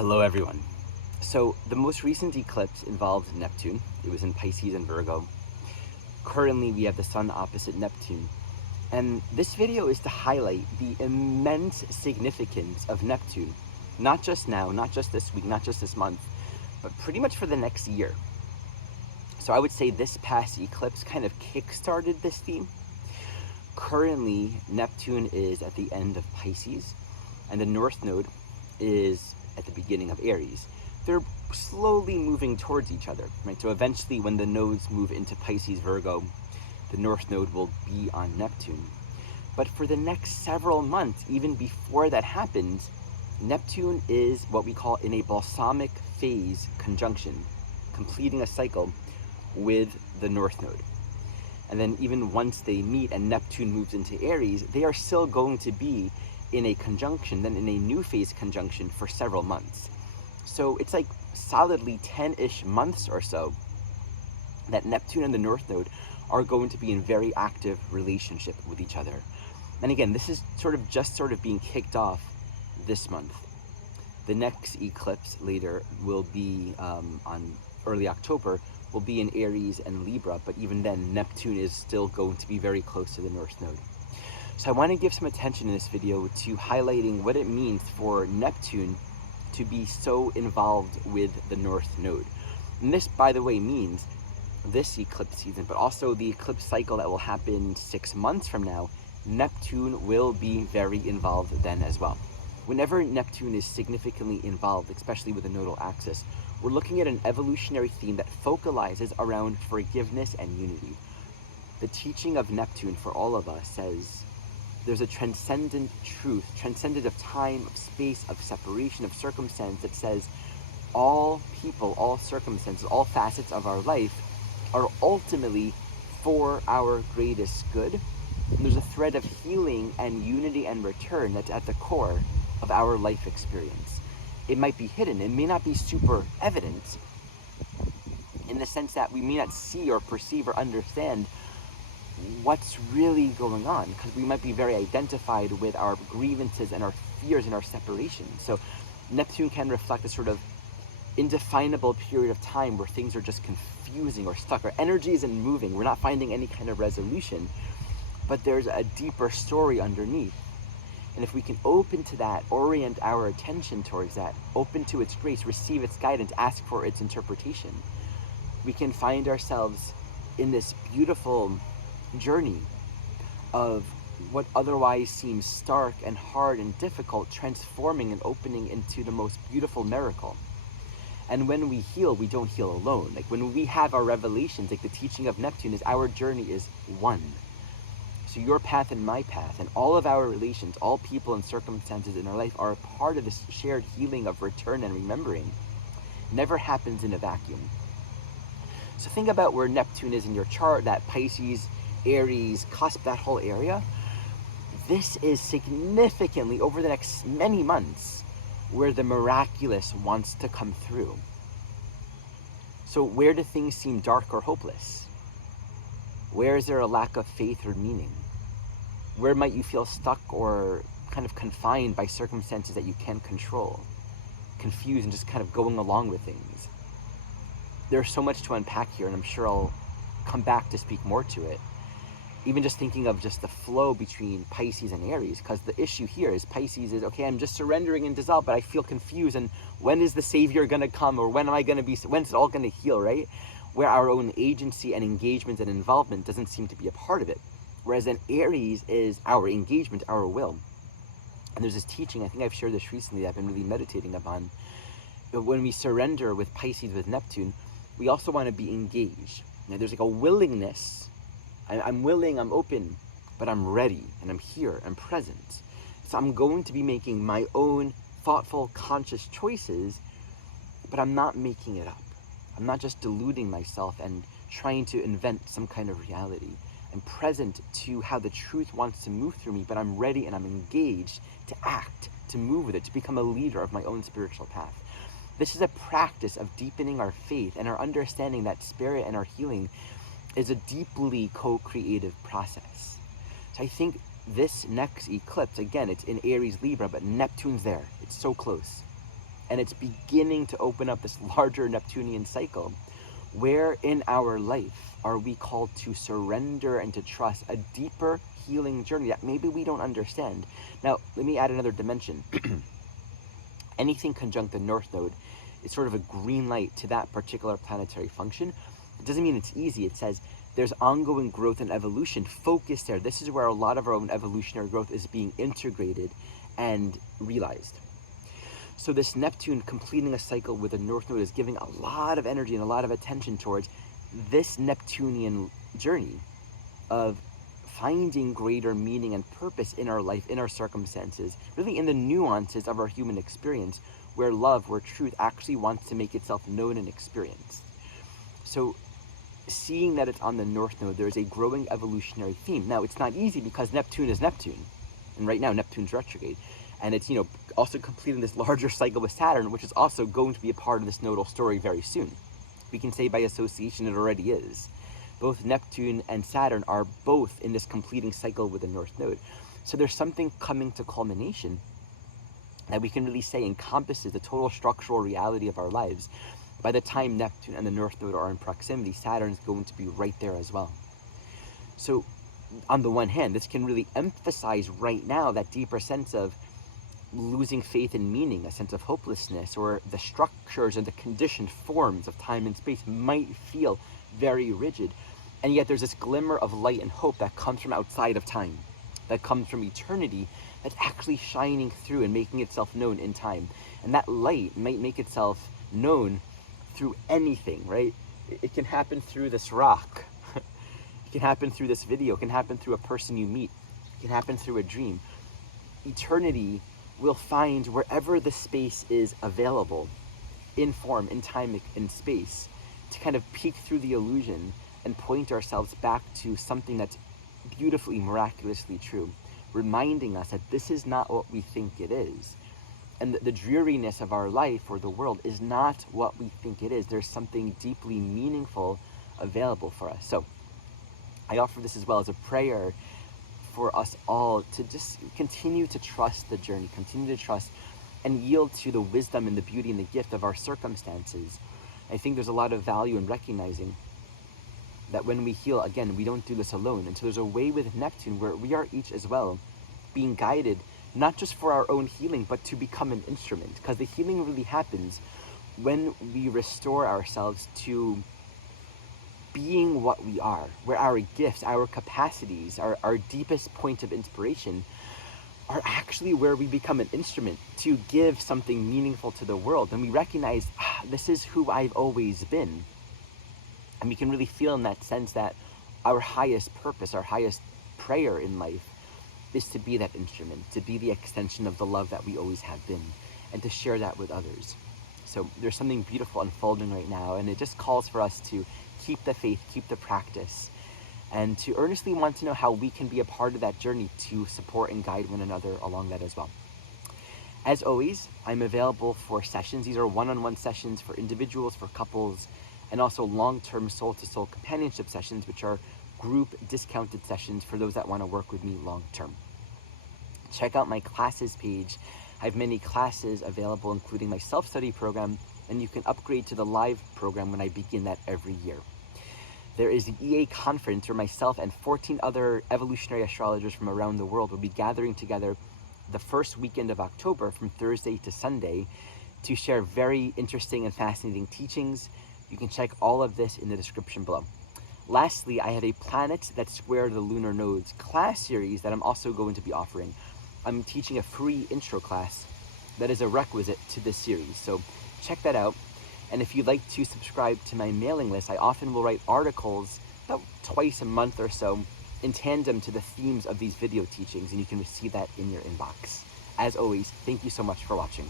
Hello everyone. So the most recent eclipse involved Neptune. It was in Pisces and Virgo. Currently we have the sun opposite Neptune. And this video is to highlight the immense significance of Neptune. Not just now, not just this week, not just this month, but pretty much for the next year. So I would say this past eclipse kind of kick-started this theme. Currently, Neptune is at the end of Pisces, and the North Node is at the beginning of Aries. They're slowly moving towards each other, right? So eventually when the nodes move into Pisces, Virgo, the North Node will be on Neptune. But for the next several months, even before that happens, Neptune is what we call in a balsamic phase conjunction, completing a cycle with the North Node. And then even once they meet and Neptune moves into Aries, they are still going to be in a conjunction, then in a new phase conjunction for several months. So it's like solidly 10-ish months or so that Neptune and the North Node are going to be in very active relationship with each other. And again, this is just being kicked off this month. The next eclipse later will be on early October, will be in Aries and Libra, but even then Neptune is still going to be very close to the North Node. So I want to give some attention in this video to highlighting what it means for Neptune to be so involved with the North Node. And this, by the way, means this eclipse season, but also the eclipse cycle that will happen 6 months from now, Neptune will be very involved then as well. Whenever Neptune is significantly involved, especially with the nodal axis, we're looking at an evolutionary theme that focalizes around forgiveness and unity. The teaching of Neptune for all of us says there's a transcendent truth, transcendent of time, of space, of separation, of circumstance, that says all people, all circumstances, all facets of our life are ultimately for our greatest good. And there's a thread of healing and unity and return that's at the core of our life experience. It might be hidden, it may not be super evident in the sense that we may not see or perceive or understand what's really going on, because we might be very identified with our grievances and our fears and our separation. So Neptune can reflect a sort of indefinable period of time where things are just confusing or stuck. Our energy isn't moving, we're not finding any kind of resolution, but there's a deeper story underneath. And if we can open to that, orient our attention towards that, open to its grace, receive its guidance, ask for its interpretation, we can find ourselves in this beautiful journey of what otherwise seems stark and hard and difficult, transforming and opening into the most beautiful miracle. And when we heal, we don't heal alone. Like when we have our revelations, like the teaching of Neptune is our journey is one. So your path and my path and all of our relations, all people and circumstances in our life are a part of this shared healing of return and remembering. Never happens in a vacuum. So think about where Neptune is in your chart, that Pisces, Aries, cusp, that whole area. This is significantly over the next many months where the miraculous wants to come through. So where do things seem dark or hopeless? Where is there a lack of faith or meaning? Where might you feel stuck or kind of confined by circumstances that you can't control? Confused and just kind of going along with things. There's so much to unpack here, and I'm sure I'll come back to speak more to it. Even just thinking of just the flow between Pisces and Aries, because the issue here is Pisces is, okay, I'm just surrendering and dissolve, but I feel confused, and when is the savior gonna come, or when am I gonna be, when's it all gonna heal, right? Where our own agency and engagement and involvement doesn't seem to be a part of it. Whereas then Aries is our engagement, our will. And there's this teaching, I think I've shared this recently, that I've been really meditating upon. But when we surrender with Pisces, with Neptune, we also want to be engaged. Now, there's like a willingness. I'm willing, I'm open, but I'm ready, and I'm here, I'm present. So I'm going to be making my own thoughtful, conscious choices, but I'm not making it up. I'm not just deluding myself and trying to invent some kind of reality. I'm present to how the truth wants to move through me, but I'm ready and I'm engaged to act, to move with it, to become a leader of my own spiritual path. This is a practice of deepening our faith and our understanding that spirit and our healing is a deeply co-creative process. So I think this next eclipse, again, it's in Aries, Libra, but Neptune's there. It's so close. and it's beginning to open up this larger Neptunian cycle. Where in our life are we called to surrender and to trust a deeper healing journey that maybe we don't understand? Now, let me add another dimension. Anything conjunct the North Node is sort of a green light to that particular planetary function. It doesn't mean it's easy. It says there's ongoing growth and evolution focused there. This is where a lot of our own evolutionary growth is being integrated and realized. So this Neptune completing a cycle with the North Node is giving a lot of energy and a lot of attention towards this Neptunian journey of finding greater meaning and purpose in our life, in our circumstances, really in the nuances of our human experience, where love, where truth actually wants to make itself known and experienced. So seeing that it's on the North Node, there's a growing evolutionary theme. Now, it's not easy because Neptune is Neptune, and right now Neptune's retrograde. And it's, also completing this larger cycle with Saturn, which is also going to be a part of this nodal story very soon. We can say by association it already is. Both Neptune and Saturn are both in this completing cycle with the North Node. So there's something coming to culmination that we can really say encompasses the total structural reality of our lives. By the time Neptune and the North Node are in proximity, Saturn's going to be right there as well. So on the one hand, this can really emphasize right now that deeper sense of losing faith in meaning, a sense of hopelessness, or the structures and the conditioned forms of time and space might feel very rigid. And yet there's this glimmer of light and hope that comes from outside of time, that comes from eternity, that's actually shining through and making itself known in time. And that light might make itself known through anything, right? It can happen through this rock. It can happen through this video. It can happen through a person you meet. It can happen through a dream. Eternity will find wherever the space is available, in form, in time, in space, to kind of peek through the illusion and point ourselves back to something that's beautifully, miraculously true, reminding us that this is not what we think it is. And the dreariness of our life or the world is not what we think it is. There's something deeply meaningful available for us. So I offer this as well as a prayer for us all to just continue to trust the journey, continue to trust and yield to the wisdom and the beauty and the gift of our circumstances. I think there's a lot of value in recognizing that when we heal, again, we don't do this alone. And so there's a way with Neptune where we are each as well being guided, not just for our own healing, but to become an instrument. Because the healing really happens when we restore ourselves to being what we are, where our gifts, our capacities, our deepest point of inspiration are actually where we become an instrument to give something meaningful to the world. And we recognize, this is who I've always been. And we can really feel in that sense that our highest purpose, our highest prayer in life is to be that instrument, to be the extension of the love that we always have been, and to share that with others. So there's something beautiful unfolding right now, and it just calls for us to keep the faith, keep the practice, and to earnestly want to know how we can be a part of that journey to support and guide one another along that as well. As always, I'm available for sessions. These are one-on-one sessions for individuals, for couples, and also long-term soul-to-soul companionship sessions, which are group discounted sessions for those that want to work with me long-term. Check out my classes page. I have many classes available, including my self-study program, and you can upgrade to the live program when I begin that every year. There is the EA conference where myself and 14 other evolutionary astrologers from around the world will be gathering together the first weekend of October from Thursday to Sunday to share very interesting and fascinating teachings. You can check all of this in the description below. Lastly, I have a Planets That Square the Lunar Nodes class series that I'm also going to be offering. I'm teaching a free intro class that is a requisite to this series, so check that out. And if you'd like to subscribe to my mailing list, I often will write articles about twice a month or so in tandem to the themes of these video teachings, and you can receive that in your inbox. As always, thank you so much for watching.